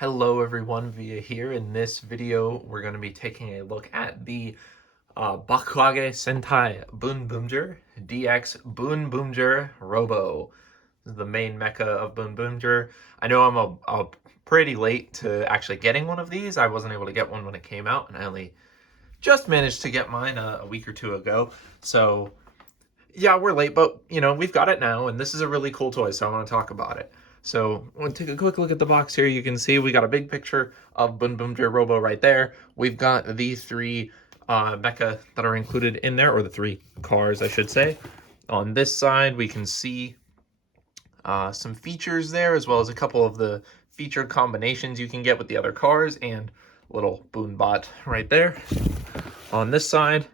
Hello everyone, Via here. In this video, we're going to be taking a look at the Bakuage Sentai BoonBoomger DX BoonBoomger ROBO. This is the main mecha of BoonBoomger. I know I'm a pretty late to actually getting one of these. I wasn't able to get one when it came out, and I only just managed to get mine a week or two ago. So yeah, we're late, but we've got it now, and this is a really cool toy, so I want to talk about it. So we'll take a quick look at the box here. You can see we got a big picture of BoonBoomger Robo right there. We've got these three mecha that are included in there, or the three cars, I should say. On this side, we can see some features there, as well as a couple of the featured combinations you can get with the other cars, and a little Boonbot right there. On this side,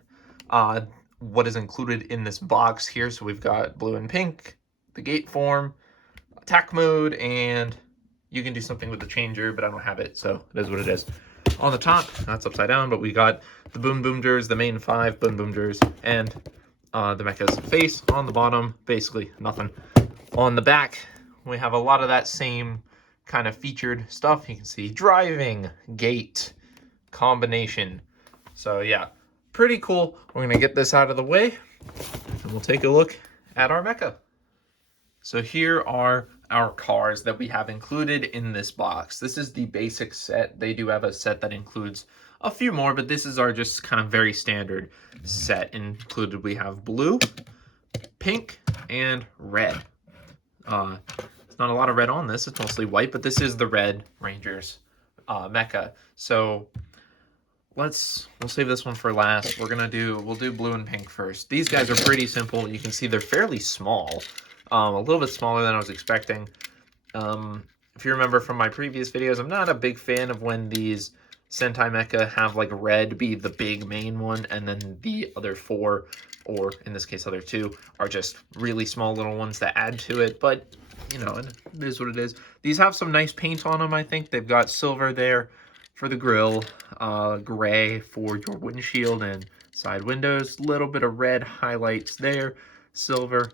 what is included in this box here. So we've got blue and pink, the gate form, attack mode, and you can do something with the changer, but I don't have it, so it is what it is. On the top, that's upside down, but we got the BoonBoomgers, the main 5 BoonBoomgers, and the mecha's face. On the bottom, basically nothing. On the back, we have a lot of that same kind of featured stuff. You can see driving, gate, combination. So yeah, pretty cool. We're gonna get this out of the way, and we'll take a look at our mecha. So here are our cars that we have included in this box. This is the basic set. They do have a set that includes a few more, but this is our just kind of very standard set. Included we have blue, pink, and red. There's not a lot of red on this. It's mostly white, but this is the Red Rangers mecha. So we'll save this one for last. We'll do blue and pink first. These guys are pretty simple. You can see they're fairly small. A little bit smaller than I was expecting. If you remember from my previous videos, I'm not a big fan of when these Sentai mecha have like red be the big main one, and then the other 4, or in this case other 2, are just really small little ones that add to it. But it is what it is. These have some nice paint on them. I think they've got silver there for the grill, gray for your windshield and side windows, little bit of red highlights there, silver,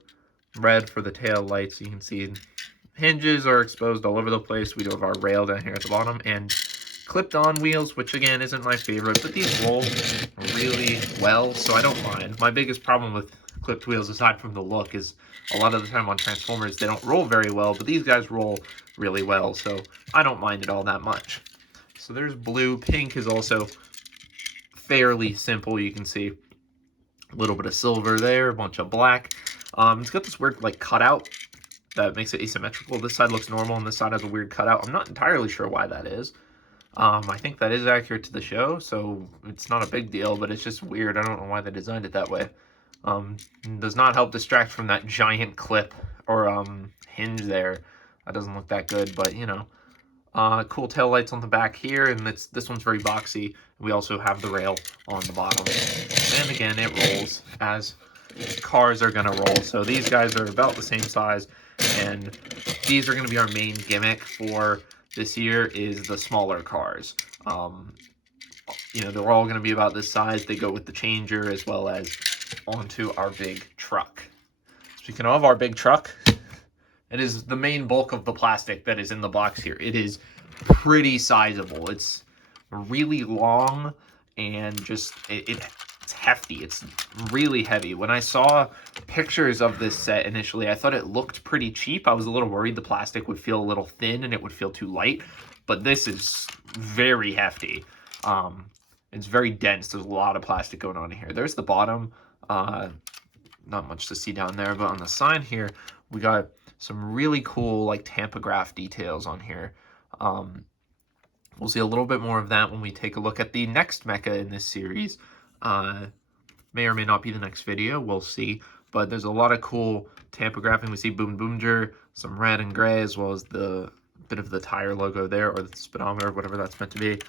red for the tail lights. You can see hinges are exposed all over the place. We do have our rail down here at the bottom, and clipped on wheels, which again isn't my favorite, but these roll really well, so I don't mind. My biggest problem with clipped wheels, aside from the look, is a lot of the time on Transformers they don't roll very well, but these guys roll really well, so I don't mind it all that much. So there's blue. Pink is also fairly simple. You can see a little bit of silver there, a bunch of black. It's got this weird like cutout that makes it asymmetrical. This side looks normal and this side has a weird cutout. I'm not entirely sure why that is. I think that is accurate to the show, so it's not a big deal, but it's just weird. I don't know why they designed it that way. Does not help distract from that giant clip or hinge there. That doesn't look that good, but cool tail lights on the back here, and this one's very boxy. We also have the rail on the bottom, and again it rolls as cars are gonna roll. So these guys are about the same size, and these are gonna be our main gimmick for this year, is the smaller cars. They're all gonna be about this size. They go with the changer as well as onto our big truck. Speaking of our big truck, it is the main bulk of the plastic that is in the box here. It is pretty sizable. It's really long, and just it's hefty. It's really heavy. When I saw pictures of this set initially, I thought it looked pretty cheap. I was a little worried the plastic would feel a little thin and it would feel too light, but this is very hefty. It's very dense. There's a lot of plastic going on here. There's the bottom. Not much to see down there, but on the side here, we got some really cool like tampograph details on here. We'll see a little bit more of that when we take a look at the next mecha in this series. May or may not be the next video, we'll see. But there's a lot of cool tampography. We see BoonBoomger, some red and gray, as well as the bit of the tire logo there, or the speedometer, whatever that's meant to be.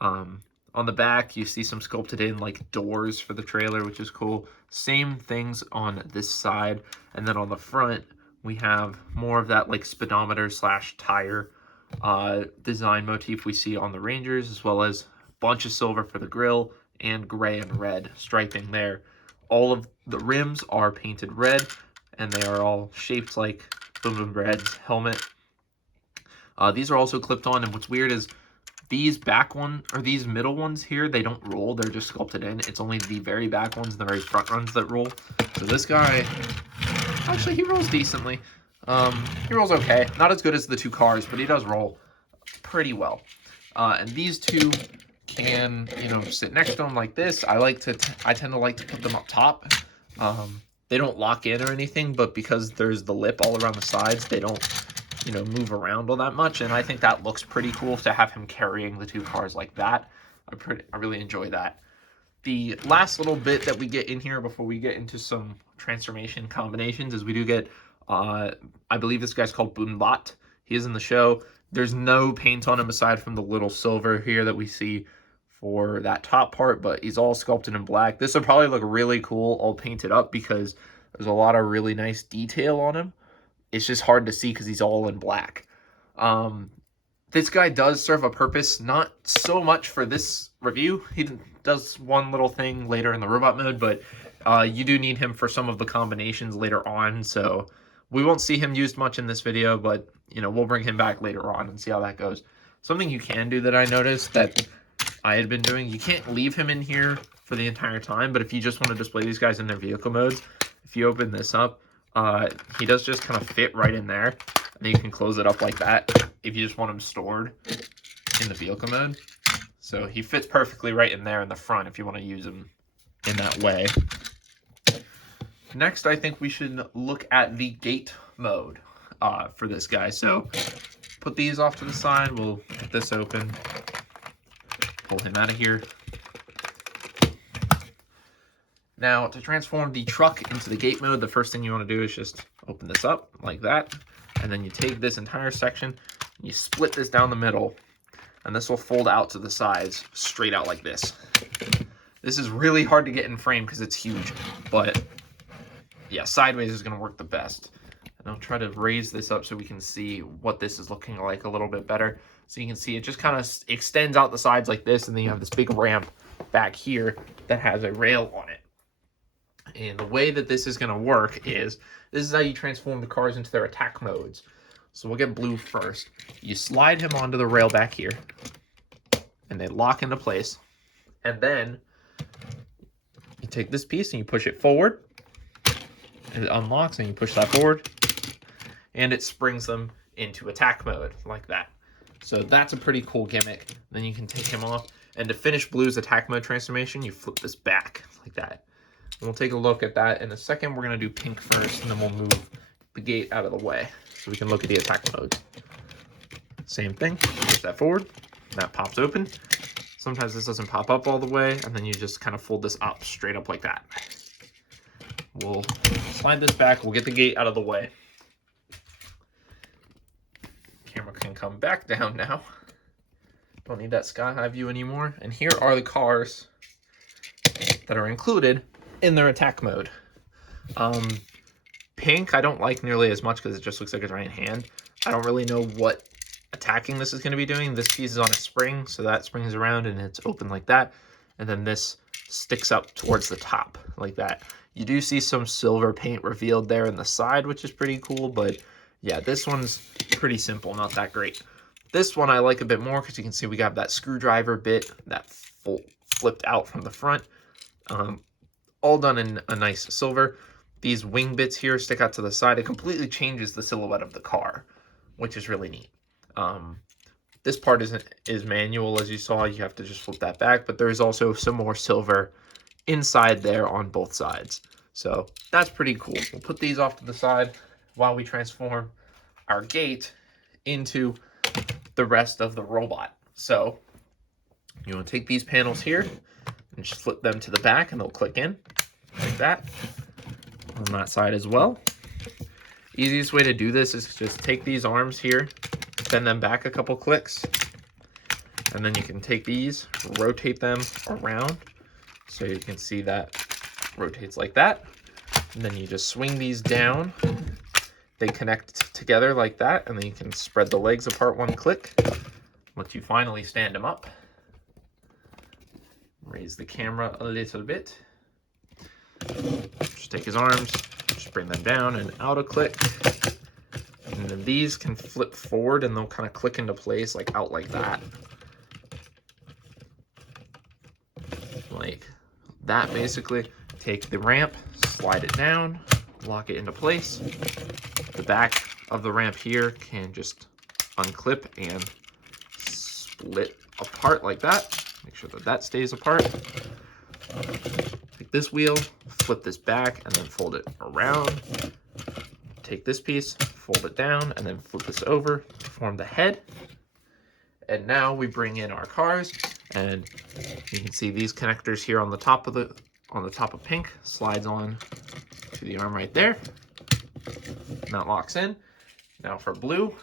On the back, you see some sculpted in like doors for the trailer, which is cool. Same things on this side. And then on the front, we have more of that like speedometer slash tire design motif we see on the Rangers, as well as a bunch of silver for the grill and gray and red striping there. All of the rims are painted red, and they are all shaped like BoonBoomger's helmet. These are also clipped on, and what's weird is these back one, or these middle ones here, they don't roll, they're just sculpted in. It's only the very back ones and the very front ones that roll. So this guy, actually he rolls decently. He rolls okay. Not as good as the two cars, but he does roll pretty well. And these two can, you know, sit next to them like this. I tend to like to put them up top. They don't lock in or anything, but because there's the lip all around the sides, they don't, you know, move around all that much. And I think that looks pretty cool to have him carrying the two cars like that. I really enjoy that. The last little bit that we get in here before we get into some transformation combinations is we do get, I believe this guy's called BoonBot. He is in the show. There's no paint on him aside from the little silver here that we see for that top part, but he's all sculpted in black. This would probably look really cool all painted up because there's a lot of really nice detail on him. It's just hard to see because he's all in black. This guy does serve a purpose, not so much for this review. He does one little thing later in the robot mode, but you do need him for some of the combinations later on, so we won't see him used much in this video, but you know, we'll bring him back later on and see how that goes. Something you can do that I noticed that I had been doing, you can't leave him in here for the entire time, but if you just want to display these guys in their vehicle modes, if you open this up, he does just kind of fit right in there, and then you can close it up like that if you just want him stored in the vehicle mode. So he fits perfectly right in there in the front if you want to use him in that way. Next, I think we should look at the gate mode for this guy. So put these off to the side, we'll get this open, pull him out of here. Now, to transform the truck into the gate mode, the first thing you want to do is just open this up like that, and then you take this entire section, and you split this down the middle, and this will fold out to the sides, straight out like this. This is really hard to get in frame because it's huge, but yeah, sideways is going to work the best. And I'll try to raise this up so we can see what this is looking like a little bit better. So you can see it just kind of extends out the sides like this, and then you have this big ramp back here that has a rail on it. And the way that this is going to work is, this is how you transform the cars into their attack modes. So we'll get blue first. You slide him onto the rail back here, and they lock into place. And then you take this piece and you push it forward, and it unlocks, and you push that forward, and it springs them into attack mode like that. So that's a pretty cool gimmick. Then you can take him off, and to finish Blue's attack mode transformation, you flip this back like that. And we'll take a look at that in a second. We're going to do pink first, and then we'll move the gate out of the way so we can look at the attack modes. Same thing, push that forward, that pops open. Sometimes this doesn't pop up all the way, and then you just kind of fold this up, straight up like that. We'll slide this back, we'll get the gate out of the way. Camera can come back down now. Don't need that sky high view anymore. And here are the cars that are included in their attack mode. Pink I don't like nearly as much because it just looks like a giant hand. I don't really know what attacking this is going to be doing. This piece is on a spring, so that springs around and it's open like that. And then this sticks up towards the top like that. You do see some silver paint revealed there in the side, which is pretty cool, but yeah, this one's pretty simple, not that great. This one I like a bit more because you can see we got that screwdriver bit that flipped out from the front. All done in a nice silver. These wing bits here stick out to the side. It completely changes the silhouette of the car, which is really neat. This part is manual, as you saw. You have to just flip that back, but there's also some more silver inside there on both sides. So that's pretty cool. We'll put these off to the side while we transform our gate into the rest of the robot. So you want to take these panels here and just flip them to the back, and they'll click in like that on that side as well. Easiest way to do this is just take these arms here, bend them back a couple clicks, and then you can take these, rotate them around so you can see that rotates like that, and then you just swing these down. They connect together like that, and then you can spread the legs apart one click. Once you finally stand them up, raise the camera a little bit. Just take his arms, just bring them down and out a click. And then these can flip forward and they'll kind of click into place, like out like that. Like that, basically. Take the ramp, slide it down, lock it into place. The back of the ramp here can just unclip and split apart like that. Make sure that that stays apart. Take this wheel, flip this back, and then fold it around. Take this piece, fold it down, and then flip this over to form the head. And now we bring in our cars, and you can see these connectors here on the top of pink slides on to the arm right there. And that locks in. Now for blue,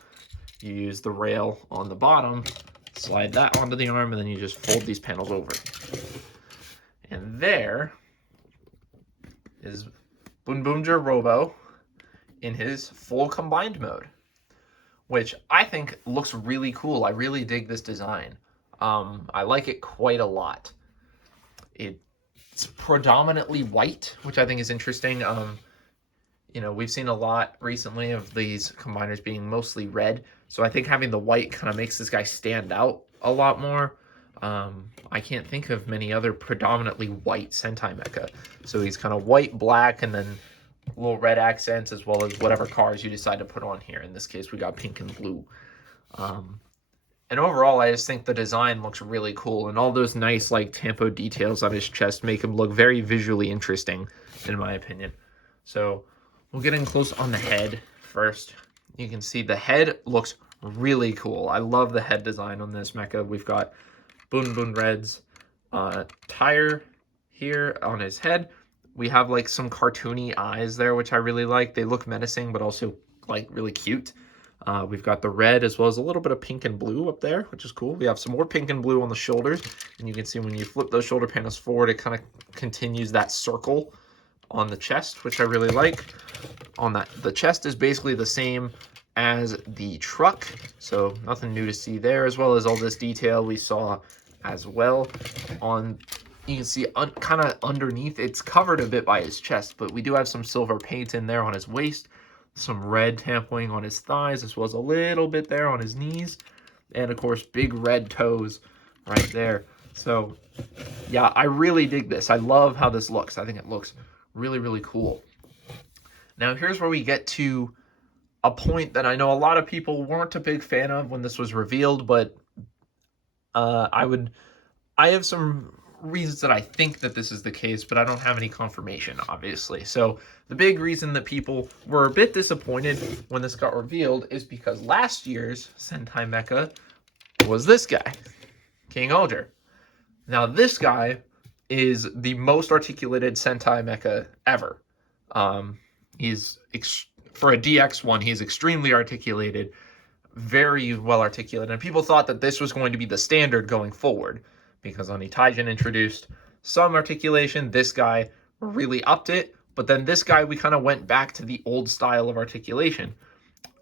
you use the rail on the bottom, slide that onto the arm, and then you just fold these panels over. And there is BoonBoomger Robo in his full combined mode, which I think looks really cool. I really dig this design. I like it quite a lot. It's predominantly white, which I think is interesting. You know, we've seen a lot recently of these combiners being mostly red, so I think having the white kind of makes this guy stand out a lot more. I can't think of many other predominantly white Sentai mecha. So he's kind of white, black, and then little red accents, as well as whatever cars you decide to put on here. In this case, we got pink and blue. And overall, I just think the design looks really cool, and all those nice like tampo details on his chest make him look very visually interesting, in my opinion. So we'll get in close on the head first. You can see the head looks really cool. I love the head design on this mecha. We've got BoonBoomger's tire here on his head. We have like some cartoony eyes there, which I really like. They look menacing, but also like really cute. We've got the red as well as a little bit of pink and blue up there, which is cool. We have some more pink and blue on the shoulders, and you can see when you flip those shoulder panels forward, it kind of continues that circle on the chest, which I really like. On that, the chest is basically the same as the truck, so nothing new to see there, as well as all this detail we saw as well on. You can see kind of underneath, it's covered a bit by his chest, but we do have some silver paint in there on his waist, some red tampoing on his thighs, as well as a little bit there on his knees, and of course big red toes right there. So yeah, I really dig this. I love how this looks. I think it looks really, really cool. Now here's where we get to a point that I know a lot of people weren't a big fan of when this was revealed, but I have some reasons that I think that this is the case, but I don't have any confirmation, obviously. So the big reason that people were a bit disappointed when this got revealed is because last year's Sentai mecha was this guy, King Ulger. Now this guy is the most articulated Sentai mecha ever. He's for a DX one, he's extremely articulated, very well articulated, and people thought that this was going to be the standard going forward, because Oni Taijin introduced some articulation. This guy really upped it, but then this guy, we kind of went back to the old style of articulation.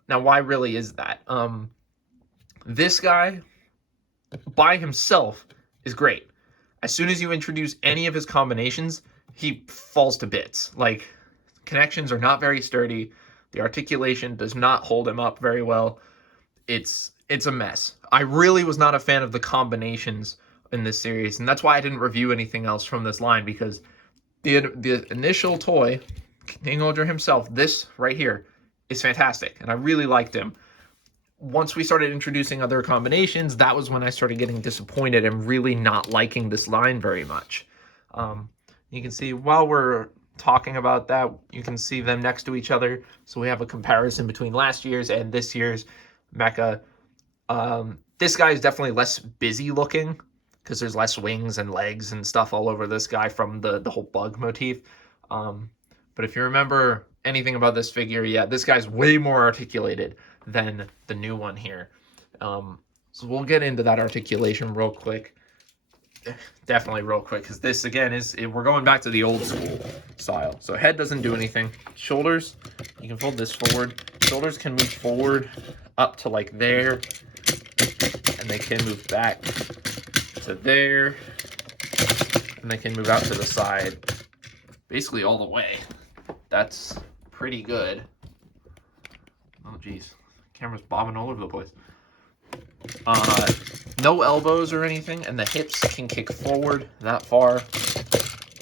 Now, why really is that? This guy, by himself, is great. As soon as you introduce any of his combinations, he falls to bits. Like, connections are not very sturdy. The articulation does not hold him up very well. It's a mess. I really was not a fan of the combinations in this series, and that's why I didn't review anything else from this line, because the initial toy, King Ulger himself, this right here, is fantastic, and I really liked him. Once we started introducing other combinations, that was when I started getting disappointed and really not liking this line very much. You can see while we're talking about that, you can see them next to each other, so we have a comparison between last year's and this year's mecha. This guy is definitely less busy looking, because there's less wings and legs and stuff all over this guy from the whole bug motif. But if you remember anything about this figure, yeah, this guy's way more articulated than the new one here. So we'll get into that articulation real quick. Definitely real quick, because this, again, we're going back to the old school style. So head doesn't do anything. Shoulders, you can fold this forward. Shoulders can move forward up to like there, and they can move back to there, and they can move out to the side, basically all the way. That's pretty good. geez. Camera's bobbing all over the place. No elbows or anything, and the hips can kick forward that far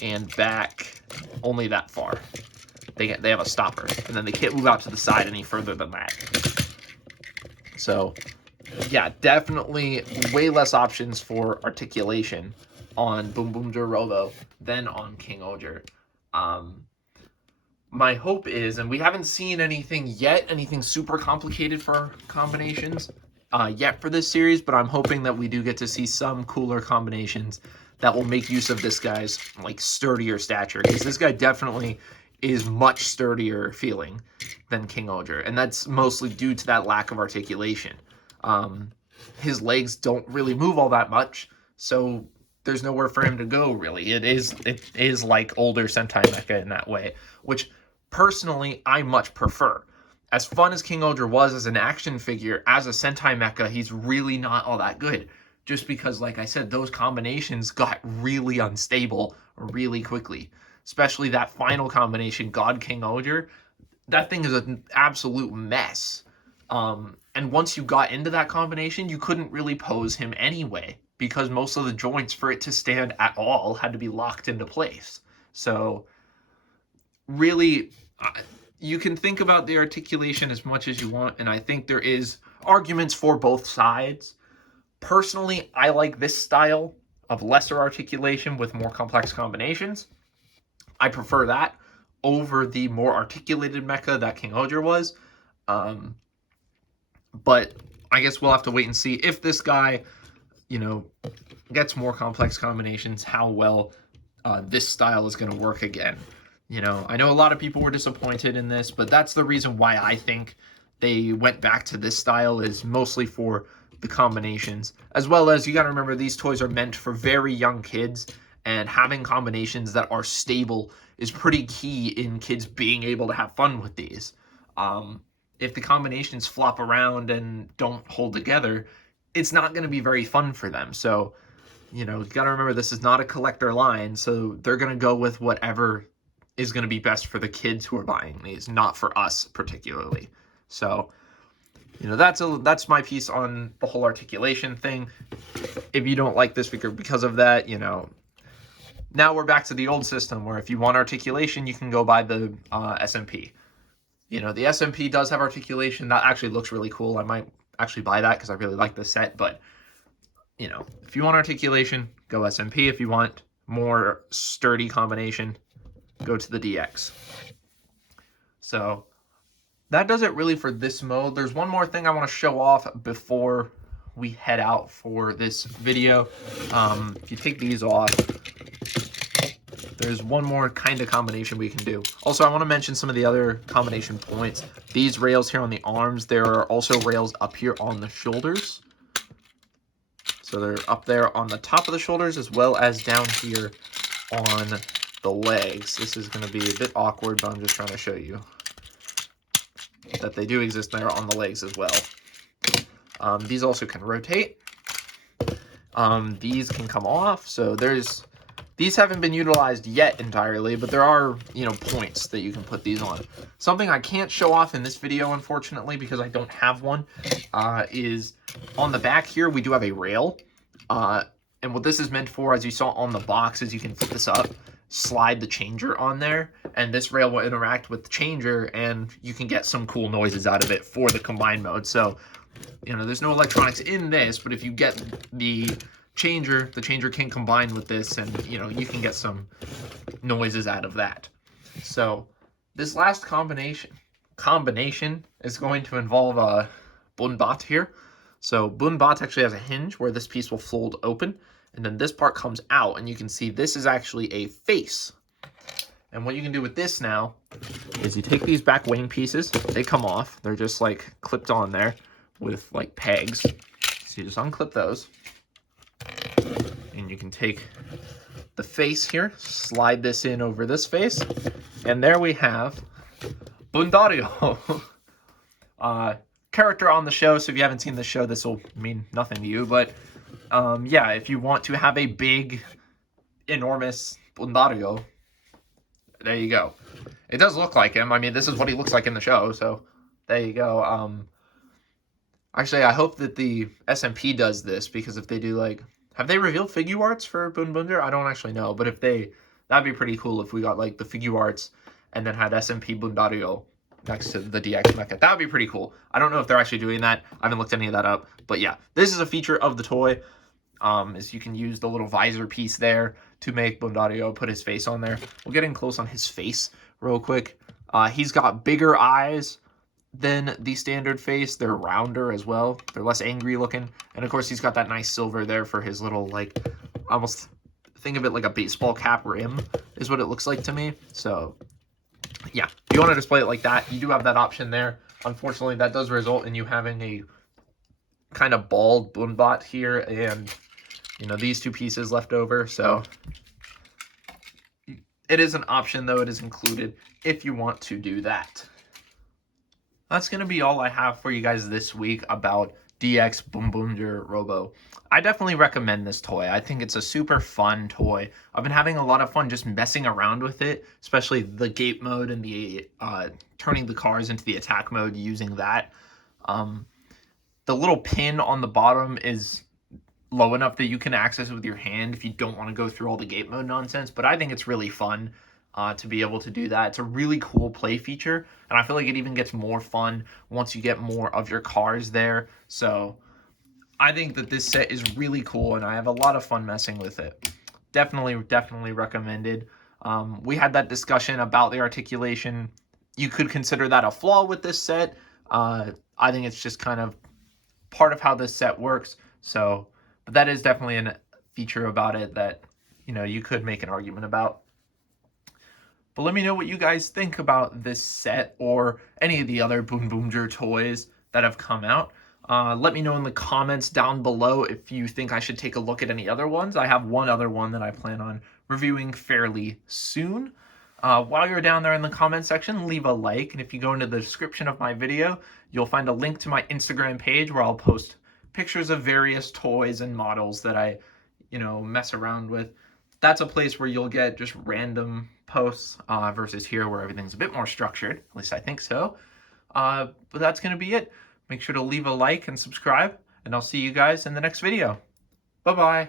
and back only that far. They have a stopper, and then they can't move out to the side any further than that. So, yeah, definitely way less options for articulation on BoonBoomger Robo than on KingOger. My hope is, and we haven't seen anything yet, anything super complicated for combinations yet for this series, but I'm hoping that we do get to see some cooler combinations that will make use of this guy's like sturdier stature, because this guy definitely is much sturdier feeling than KingOger, and that's mostly due to that lack of articulation. His legs don't really move all that much, so there's nowhere for him to go, really. It is like older Sentai mecha in that way, which personally I much prefer. As fun as KingOger was as an action figure, as a Sentai mecha, he's really not all that good. Just because, like I said, those combinations got really unstable really quickly. Especially that final combination, God KingOger. That thing is an absolute mess. And once you got into that combination, you couldn't really pose him anyway, because most of the joints for it to stand at all had to be locked into place. So, really, you can think about the articulation as much as you want, and I think there is arguments for both sides. Personally, I like this style of lesser articulation with more complex combinations. I prefer that over the more articulated mecha that KingOger was. But I guess we'll have to wait and see if this guy, you know, gets more complex combinations, how well this style is going to work again. You know, I know a lot of people were disappointed in this, but that's the reason why I think they went back to this style, is mostly for the combinations. As well as, you got to remember, these toys are meant for very young kids, and having combinations that are stable is pretty key in kids being able to have fun with these. If the combinations flop around and don't hold together, it's not going to be very fun for them. So, you know, you got to remember, this is not a collector line, so they're going to go with whatever is going to be best for the kids who are buying these, not for us particularly. So, you know, that's my piece on the whole articulation thing. If you don't like this figure because of that, you know, now we're back to the old system where if you want articulation, you can go buy the SMP. You know, the SMP does have articulation. That actually looks really cool. I might actually buy that because I really like this set. But, you know, if you want articulation, go SMP. If you want more sturdy combination, go to the DX. So that does it really for this mode. There's one more thing I want to show off before we head out for this video. If you take these off, there's one more kind of combination we can do. Also, I want to mention some of the other combination points. These rails here on the arms, there are also rails up here on the shoulders. So they're up there on the top of the shoulders as well as down here on the legs. This is going to be a bit awkward, but I'm just trying to show you that they do exist there on the legs as well. These also can rotate. These can come off. So these haven't been utilized yet entirely, but there are, you know, points that you can put these on. Something I can't show off in this video, unfortunately, because I don't have one, is on the back here, we do have a rail. And what this is meant for, as you saw on the box, is you can flip this up, slide the changer on there, and this rail will interact with the changer, and you can get some cool noises out of it for the combined mode. So, you know, there's no electronics in this, but if you get the changer can combine with this, and, you know, you can get some noises out of that. So this last combination is going to involve BoonBot here. So BoonBot actually has a hinge where this piece will fold open, and then this part comes out, and you can see this is actually a face. And what you can do with this now is you take these back wing pieces, they come off, they're just like clipped on there with like pegs. So you just unclip those, and you can take the face here, slide this in over this face, and there we have Bundario. Character on the show, so if you haven't seen the show, this will mean nothing to you, but yeah, if you want to have a big, enormous Bundario, there you go. It does look like him. I mean, this is what he looks like in the show, so There you go. Actually, I hope that the SMP does this, because if they do, like, have they revealed figure arts for BoonBoomger? I don't actually know, but if they, that'd be pretty cool if we got like the figure arts and then had SMP Bundario next to the DX mecha. That would be pretty cool. I don't know if they're actually doing that. I haven't looked any of that up, but yeah, this is a feature of the toy. Is you can use the little visor piece there to make Bundario put his face on there. We'll get in close on his face real quick. He's got bigger eyes than the standard face. They're rounder as well. They're less angry looking. And of course, he's got that nice silver there for his little, like, almost think of it like a baseball cap rim is what it looks like to me. So yeah, if you want to display it like that, you do have that option there. Unfortunately, that does result in you having a kind of bald Boonbot here and, you know, these two pieces left over. So it is an option, though. It is included if you want to do that. That's going to be all I have for you guys this week about DX BoonBoomger Robo. I definitely recommend this toy. I think it's a super fun toy. I've been having a lot of fun just messing around with it, especially the gate mode and the turning the cars into the attack mode using that. The little pin on the bottom is low enough that you can access it with your hand if you don't want to go through all the gate mode nonsense, but I think it's really fun to be able to do that. It's a really cool play feature, and I feel like it even gets more fun once you get more of your cars there. So I think that this set is really cool, and I have a lot of fun messing with it. Definitely recommended. We had that discussion about the articulation. You could consider that a flaw with this set. I think it's just kind of part of how this set works. So, but that is definitely a feature about it that, you know, you could make an argument about. But let me know what you guys think about this set or any of the other BoonBoomger toys that have come out. Let me know in the comments down below if you think I should take a look at any other ones. I have one other one that I plan on reviewing fairly soon. While you're down there in the comment section, leave a like. And if you go into the description of my video, you'll find a link to my Instagram page where I'll post pictures of various toys and models that I, you know, mess around with. That's a place where you'll get just random posts versus here where everything's a bit more structured. At least I think so. But that's going to be it. Make sure to leave a like and subscribe, and I'll see you guys in the next video. Bye-bye.